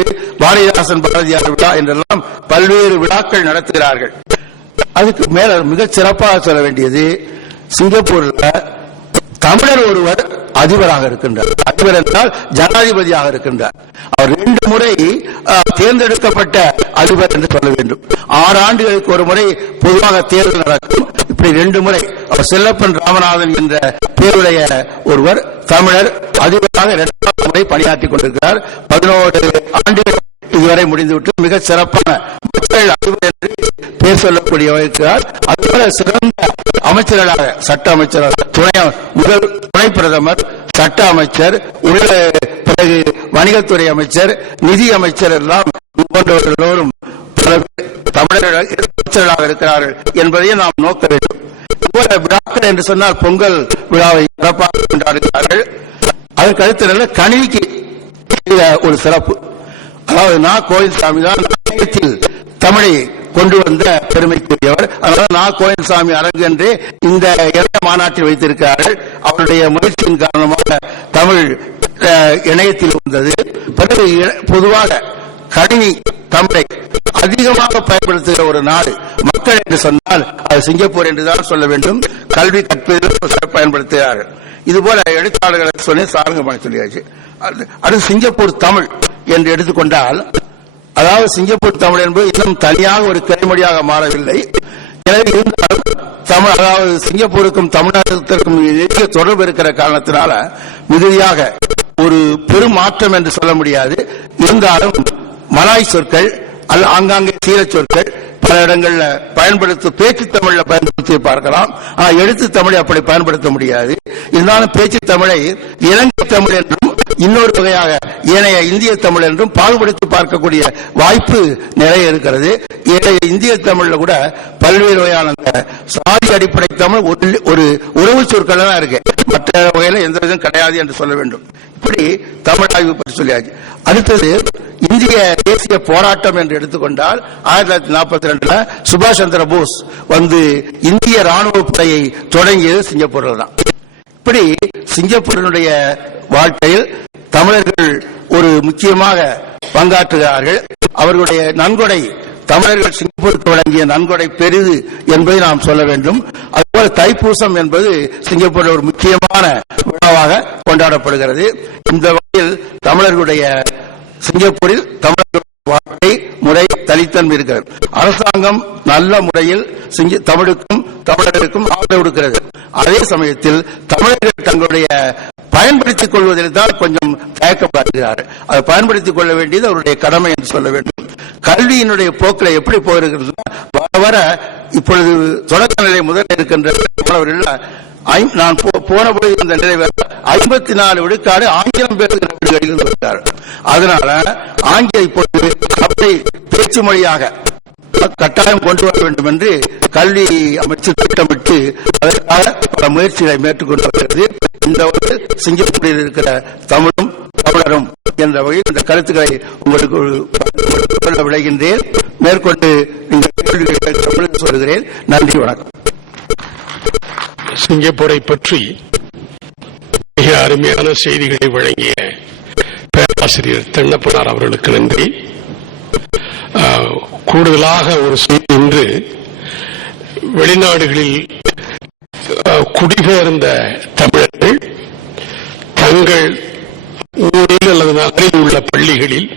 ஆண்டு பாரதிதாசன் பாரதியார் விழா என்றெல்லாம் பல்வேறு விழாக்கள் நடத்துகிறார்கள். அதுக்கு மேல மிக சிறப்பாக சொல்ல வேண்டியது சிங்கப்பூர்ல தமிழர் ஒருவர் அதிபராக இருக்கின்றார். அதிபர் என்றால் ஜனாதிபதியாக இருக்கின்றார். அவர் ரெண்டு முறை தேர்ந்தெடுக்கப்பட்ட அதிபர் என்று சொல்ல வேண்டும். ஆறு ஆண்டுகளுக்கு ஒரு முறை பொதுவாக தேர்தல் நடக்கும். இப்படி ரெண்டு முறை அவர் செல்லப்பன் ராமநாதன் என்ற பேருடைய ஒருவர் தமிழர் அதிபராக இரண்டாவது முறை பணியாற்றிக் கொண்டிருக்கிறார். பதினோரு ஆண்டுகள் இதுவரை முடிந்துவிட்டு மிக சிறப்பான மக்கள் அதிபர் என்று பேர் சொல்லக்கூடிய இருக்கிறார். அதுபோல சிறந்த அமைச்சர்களாக சட்ட அமைச்சராக துணை முதல் துணை பிரதமர் சட்ட அமைச்சர் உள்ள பிறகு வணிகத்துறை அமைச்சர் நிதி அமைச்சர் எல்லாம் போன்றவர்களோரும் போன்றவர்கள் எல்லோரும் பல பேர் தமிழர்கள் இருக்கிறார்கள் என்பதையும் நாம் நோக்க வேண்டும். விழாக்கள் என்று சொன்னால் பொங்கல் விழாவை சிறப்பாக கொண்டாடுகிறார்கள். அதற்கு அடுத்த நல்ல கணினிக்கு ஒரு சிறப்பு. அதாவது நான் கோயில் சாமி தான் தமிழை கொண்டு வந்த பெருமைக்குரியவர். அதனால நான் கோயில் சாமி அரங்கு என்று இந்த இணைய மாநாட்டில் வைத்திருக்கிறார்கள். அவருடைய முயற்சியின் காரணமாக தமிழ் இணையத்தில் வந்தது. பிறகு பொதுவாக கணினி தமிழை அதிகமாக பயன்படுத்துகிற ஒரு நாடு மக்கள் என்று சொன்னால் அது சிங்கப்பூர் என்றுதான் சொல்ல வேண்டும். கல்வி கற்பதில் பயன்படுத்துகிறார்கள். இதுபோல எழுத்தாளர்களை சொல்லி சாருங்க பண்ண சொல்லியாச்சு. அது- சிங்கப்பூர் தமிழ் என்று எடுத்துக்கொண்டால் அதாவது சிங்கப்பூர் தமிழ் என்பது இன்னும் தனியாக ஒரு கிளைமொழியாக மாறவில்லை. எனவே இருந்தாலும் தமிழ் அதாவது சிங்கப்பூருக்கும் தமிழ்நாட்டிற்கும் நிறைய தொடர்பு இருக்கிற காரணத்தினால மிகுதியாக ஒரு பெரும் மாற்றம் என்று சொல்ல முடியாது. இருந்தாலும் மலாய் சொற்கள் ஆங்காங்கே சீரச் சொற்கள் பல இடங்கள்ல பயன்படுத்த பேச்சு தமிழ்ல பயன்படுத்தி பார்க்கலாம். ஆனால் எழுத்து தமிழை அப்படி பயன்படுத்த முடியாது. இருந்தாலும் பேச்சு தமிழை இலங்கை தமிழ் என்று இன்னொரு வகையாக ஏனைய இந்திய தமிழ் என்றும் பாகுபடுத்தி பார்க்கக்கூடிய வாய்ப்பு நிறைய இருக்கிறது. ஏனைய இந்திய தமிழ்ல கூட பல்வேறு வகையான சாதி அடிப்படை தமிழ் ஒரு- ஒரு உறவு சொற்கள் தான் இருக்கு. மற்ற வகையில எந்த விதம் கிடையாது என்று சொல்ல வேண்டும். இப்படி தமிழ் ஆய்வு பற்றி சொல்லியாச்சு. அடுத்தது இந்திய தேசிய போராட்டம் என்று எடுத்துக்கொண்டால் ஆயிரத்தி தொள்ளாயிரத்தி நாற்பத்தி ரெண்டுல சுபாஷ் சந்திர போஸ் வந்து இந்திய ராணுவ படையை தொடங்கியது சிங்கப்பூரில் தான். இப்படி சிங்கப்பூரினுடைய வாழ்க்கையில் தமிழர்கள் ஒரு முக்கியமாக பங்காற்றுகிறார்கள். அவர்களுடைய நன்கொடை தமிழர்கள் சிங்கப்பூருக்கு வழங்கிய நன்கொடை பெரிது என்பதை நாம் சொல்ல வேண்டும். அதுபோல தைப்பூசம் என்பது சிங்கப்பூரில் ஒரு முக்கியமான விழாவாக கொண்டாடப்படுகிறது. இந்த வகையில் தமிழர்களுடைய சிங்கப்பூரில் தமிழர்கள் வாழ்க்கை முறை தனித்தன்மை இருக்கிறது. அரசாங்கம் நல்ல முறையில் சிங்க- தமிழுக்கும் தமிழர்களுக்கும் ஆதரவு கொடுக்கிறது. அதே சமயத்தில் தமிழர்கள் தங்களுடைய பயன்படுத்திக் கொள்வதில் தான் கொஞ்சம் தயக்கப்படுகிறார். அதை பயன்படுத்திக் கொள்ள வேண்டியது அவருடைய கடமை என்று சொல்ல வேண்டும். கல்வியினுடைய போக்கில் எப்படி போயிருக்கிறது வர வர இப்பொழுது தொடக்க நிலை முதல் இருக்கின்ற மாணவர்கள் நான் போ- போன பொழுது இந்த நிலை ஐம்பத்தி நாலு விழுக்காடு ஆங்கிலம் பேசுகிற வீடுகளில் இருக்கிறார் அதனால ஆங்கில இப்பொழுது அப்படி பேச்சு மொழியாக கட்டாயம் கொண்டு வர வேண்டும் என்று கல்வி அமைச்சு திட்டமிட்டு அதற்காக பல முயற்சிகளை மேற்கொண்டு வருகிறது இந்த ஒரு சிங்கப்பூரில் இருக்கிற தமிழும் தமிழரும் என்ற வகையில் இந்த கருத்துக்களை உங்களுக்கு சொல்ல விளைகின்றேன். மேற்கொண்டு நீங்கள் கேள்விகளை சொல்கிறேன். நன்றி வணக்கம். சிங்கப்பூரை பற்றி மிக அருமையான செய்திகளை வழங்கிய பேராசிரியர் தென்னப்பனார் அவர்களுக்கு நன்றி. கூடுதலாக ஒரு செய்தி இன்று வெளிநாடுகளில் குடிபெயர்ந்த தமிழர்கள் தங்கள் ஊரில் அல்லது நகரில் உள்ள பள்ளிகளில்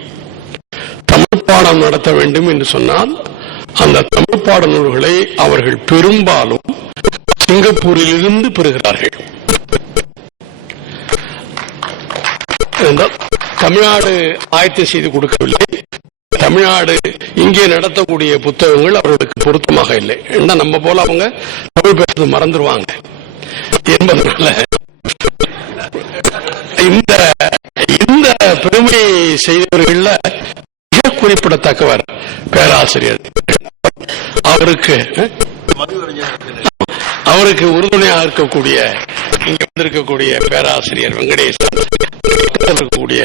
தமிழ் பாடம் நடத்த வேண்டும் என்று சொன்னால் அந்த தமிழ் பாட நூல்களை அவர்கள் பெரும்பாலும் சிங்கப்பூரிலிருந்து பெறுகிறார்கள். தமிழ்நாடு ஆயத்தம் செய்து கொடுக்கவில்லை. தமிழ்நாடு இங்கே நடத்தக்கூடிய புத்தகங்கள் அவர்களுக்கு பொருத்தமாக இல்லை. ஏன்னா நம்ம போல அவங்க தமிழ் பேசுறது மறந்துடுவாங்க என்பதனால இந்த இந்த பெருமை செய்தவர்கள்ல மிக குறிப்பிடத்தக்கவர் பேராசிரியர். அவருக்கு அவருக்கு உறுதுணையாக இருக்கக்கூடிய இங்க வந்திருக்கக்கூடிய பேராசிரியர் வெங்கடேசன் இருக்கக்கூடிய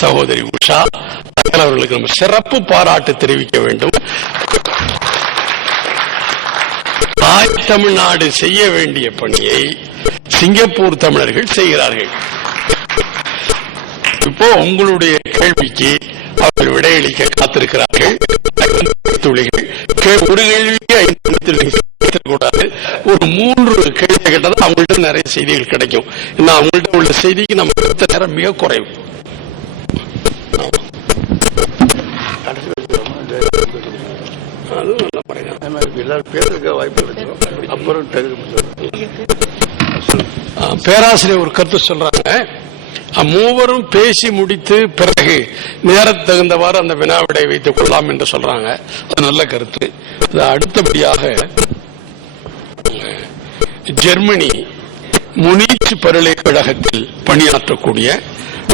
சகோதரி உஷா அவர்களுக்கு நம்ம சிறப்பு பாராட்டு தெரிவிக்க வேண்டும். தாய் தமிழ்நாடு செய்ய வேண்டிய பணியை சிங்கப்பூர் தமிழர்கள் செய்கிறார்கள். இப்போ உங்களுடைய கேள்விக்கு அவர்கள் விடையளிக்க காத்திருக்கிறார்கள். துளிகள் ஒரு கேள்விக்கு ஐந்து நிமிடத்தில் ஒரு மூன்று கேள்வி கேட்டதா அவங்கள்ட்ட நிறைய செய்திகள் கிடைக்கும். அவங்கள்ட்ட உள்ள செய்திக்கு நம்ம நேரம் மிக குறைவு. நல்ல முறைதான். எல்லாரும் பேருக்கு வாய்ப்பு இருக்கு அப்புறம் பேராசிரியர் ஒரு கருத்து சொல்றாங்க. மூவரும் பேசி முடித்து பிறகு நேரத் தகுந்தவாறு அந்த வினாவிடை வைத்துக் கொள்ளலாம் என்று சொல்றாங்க. அது நல்ல கருத்து. அடுத்தபடியாக ஜெர்மனி முனீச் பல்கலைக்கழகத்தில் பணியாற்றக்கூடிய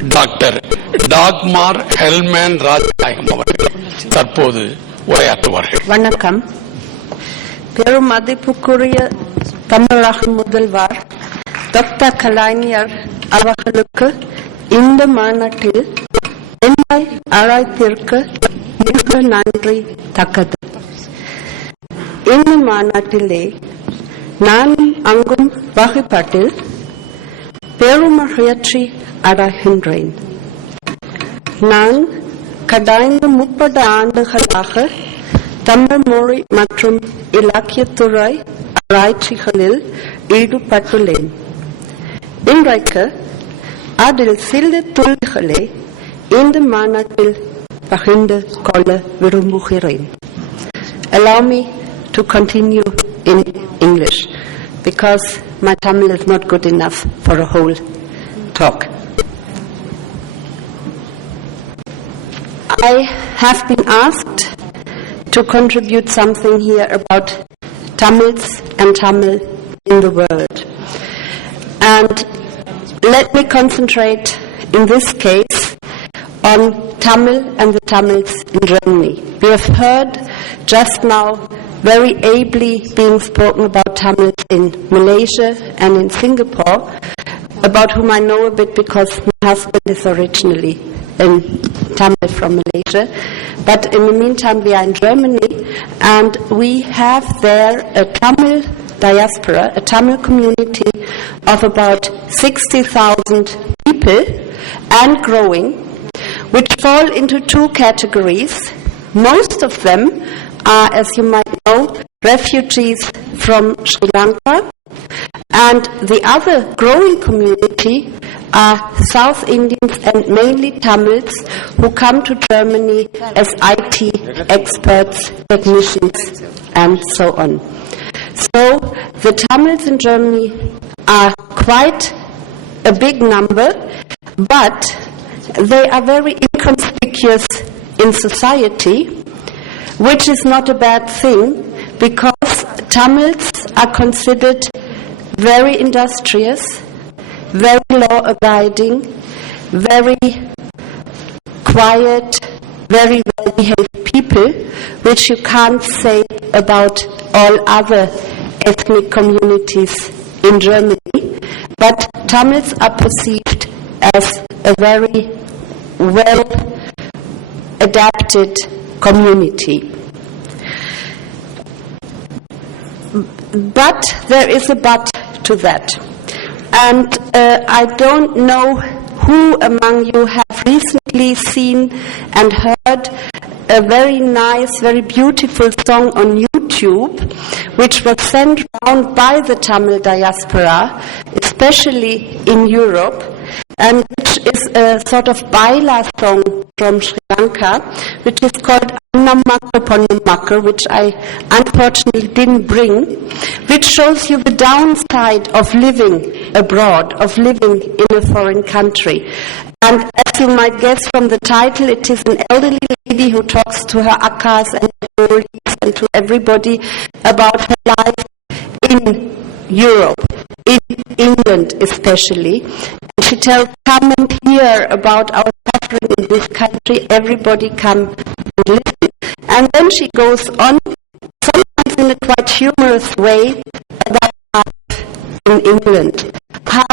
டாக்டர் டாக்மார் ஹெல்மேன் ராஜநாயகம் அவர்கள் தற்போது உரையாற்றுவார்கள். வணக்கம். பெரும் மதிப்புக்குரிய தமிழக முதல்வர் டாக்டர் கலைஞர் அவர்களுக்கு இந்த மாநாட்டில் என்னை அழைத்திற்கு மிக நன்றி தக்கது. இந்த மாநாட்டிலே நானும் அங்கும் வகைப்பாட்டில் பெருமகிழ்ச்சி அடைகின்றேன். நான் கடந்த முப்பது ஆண்டுகளாக தமிழ் மொழி மற்றும் இலக்கியத்துறை ஆராய்ச்சிகளில் ஈடுபட்டுள்ளேன் இன்றைக்கு அதில் சில துளிகளை இந்த மாநாட்டில் பகிர்ந்து கொள்ள விரும்புகிறேன் Allow me to continue in English because my Tamil is not good enough for a whole talk. I have been asked to contribute something here about Tamils and Tamil in the world. And let me concentrate in this case on Tamil and the Tamils in Germany. We have heard just now very ably being spoken about Tamils in Malaysia and in Singapore, about whom I know a bit because my husband is originally in Tamil from Malaysia. But in the meantime, we are in Germany and we have there a Tamil diaspora, a Tamil community of about 60,000 people and growing, which fall into two categories. Most of them are, as you might know, refugees from Sri Lanka, and the other growing community are South Indians and mainly Tamils who come to Germany as IT experts, technicians, and so on. So the Tamils in Germany are quite a big number, but they are very inconspicuous in society, which is not a bad thing because Tamils are considered very industrious, very law abiding, very quiet, very well behaved people, which you can't say about all other ethnic communities in Germany. But Tamils are perceived as a very well adapted community. But there is a but to that. And uh, I don't know who among you have recently seen and heard a very nice, very beautiful song on YouTube, which was sent round by the Tamil diaspora, especially in Europe, and is a sort of baila song from Sri Lanka, which is called Ponnamakka, which I unfortunately didn't bring, which shows you the downside of living abroad, of living in a foreign country. And as you might guess from the title, it is an elderly lady who talks to her akkas and and to everybody about her life in Europe, in England especially. She tells, come and hear about our suffering in this country, everybody come and listen. And then she goes on, sometimes in a quite humorous way, about life in England. How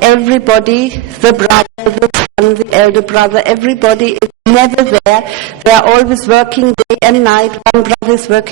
everybody, the brother, the son, the elder brother, everybody is never there. They are always working day and night. One brother is working